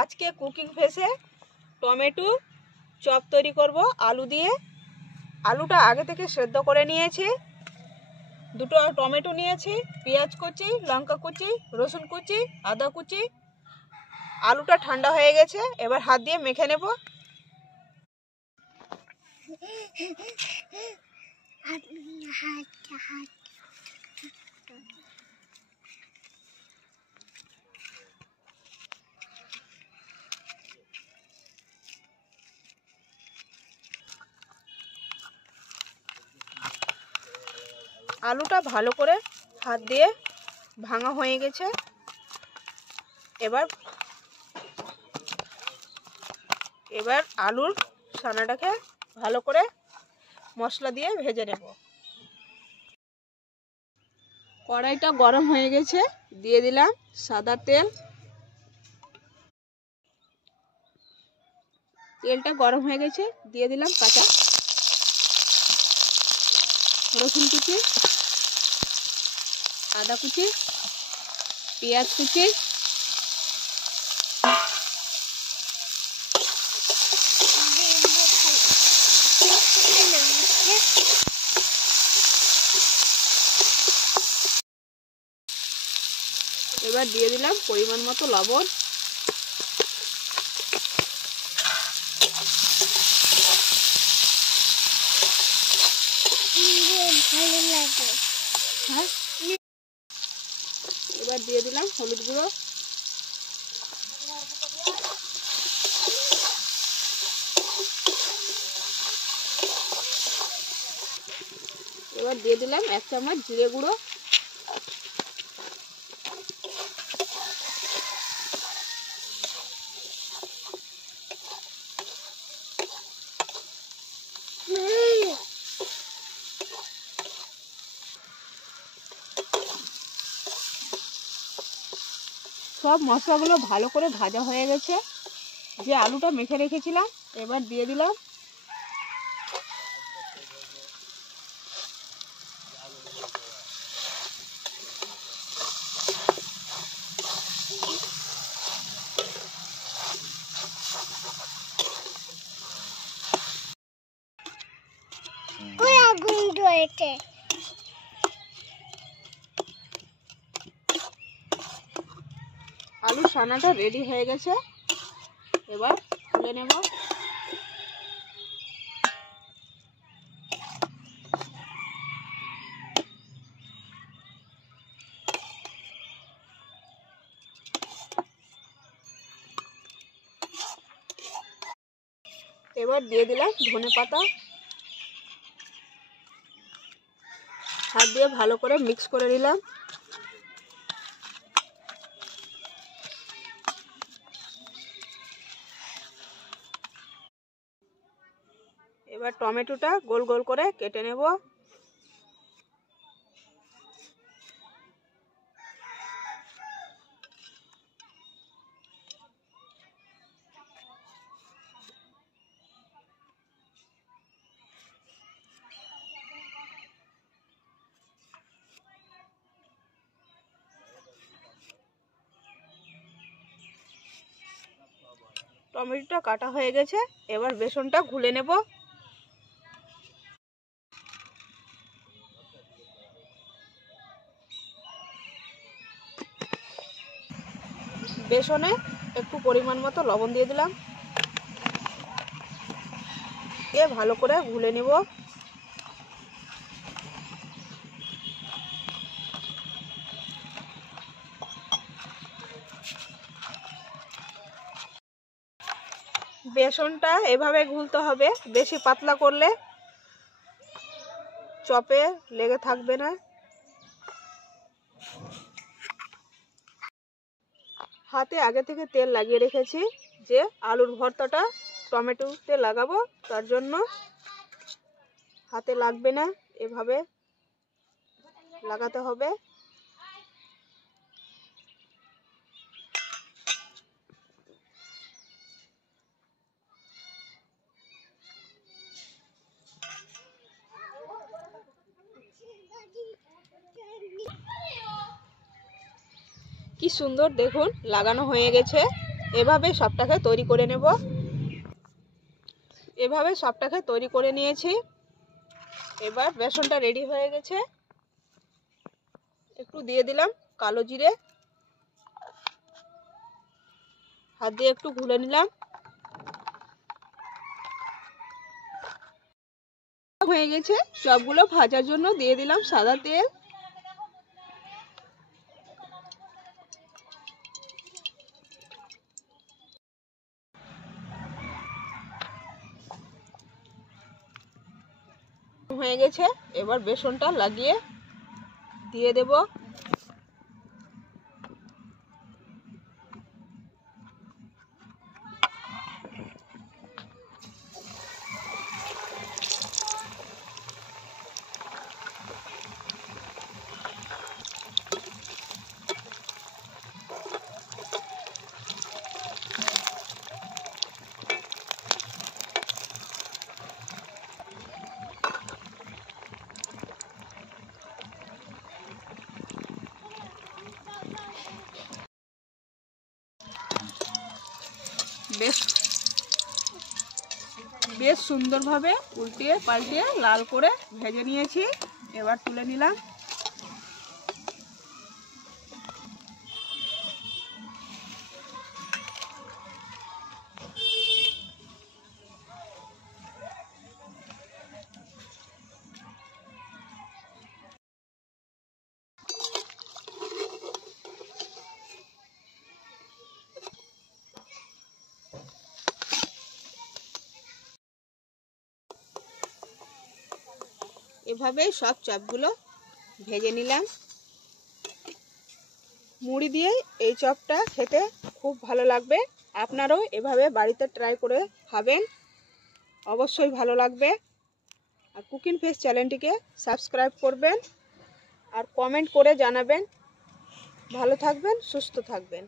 আজকে কুকিং ফেসে tomato chop তৈরি করব আলু দিয়ে। আলুটা আগে থেকে সেদ্ধ করে নিয়েছি। দুটো টমেটো নিয়েছি, পেঁয়াজ কুচি, লঙ্কা কুচি, রসুন কুচি, আদা কুচি। আলুটা ঠান্ডা হয়ে গেছে, এবার হাত দিয়ে মেখে নেব। আলুটা ভালো করে হাত দিয়ে ভাঙা হয়ে গেছে। এবার আলুর ছানাটাকে ভালো করে মশলা দিয়ে ভেজে নেব। কড়াইটা গরম হয়ে গেছে, দিয়ে দিলাম সাদা তেল। তেলটা গরম হয়ে গেছে, দিয়ে দিলাম কাঁচা রসুন কুচি, আদা কুচি, পেঁয়াজ কুচি, এবার দিয়ে দিলাম পরিমাণ মতো লবণ। এবার দিয়ে দিলাম হলুদ গুঁড়ো। এবার দিয়ে দিলাম 1 চামচ জিরে গুঁড়ো। সব মশলাগুলো ভালো করে ভাজা হয়ে গেছে। যে আলুটা মেখে রেখেছিলাম এবার দিয়ে দিলাম। আলুর ছানাটা রেডি হয়ে গেছে, এবার তুলে নেব। এবার দিয়ে দিলাম ধনেপাতা। হাত দিয়ে ভালো করে মিক্স করে নিলাম। এবার টমেটোটা গোল গোল করে কেটে নেব। টমেটোটা কাটা হয়ে গেছে, এবার বেসনটা গুলে নেব। বেসনে একটু পরিমাণ মতো লবণ দিয়ে দিলাম, দিয়ে ভালো করে গুলে নেব। বেসনটা এভাবে গুলতে হবে, বেশি পাতলা করলে চপে লেগে থাকবে না। হাতে আগে থেকে তেল লাগিয়ে রেখেছি, যে আলুর ভর্তাটা টমেটোতে লাগাবো, তার জন্য হাতে লাগবে না, এভাবে লাগাতে হবে। কি সুন্দর দেখুন লাগানো হয়ে গেছে। এভাবে সবটাকে তৈরি করে নেব। এভাবে সবটাকে তৈরি করে নিয়েছি। এবার বেসনটা রেডি হয়ে গেছে। একটু দিয়ে দিলাম কালো জিরে, হাত দিয়ে একটু গুলে নিলাম। হয়ে গেছে। চপগুলো ভাজার জন্য দিয়ে দিলাম সাদা তেল। হয়ে গেছে। এবার বেসনটা লাগিয়ে দিয়ে দেব। বেশ সুন্দরভাবে উল্টিয়ে পাল্টিয়ে লাল করে ভেজে নিয়েছি। এবার তুলে নিলাম। এভাবে সব চপগুলো ভেজে নিলাম। মুড়ি দিয়ে এই চপটা খেতে খুব ভালো লাগবে। আপনারাও এভাবে বাড়িতে ট্রাই করে খাবেন, অবশ্যই ভালো লাগবে। আর কুকিং ফেস চ্যানেলটিকে সাবস্ক্রাইব করবেন আর কমেন্ট করে জানাবেন। ভালো থাকবেন, সুস্থ থাকবেন।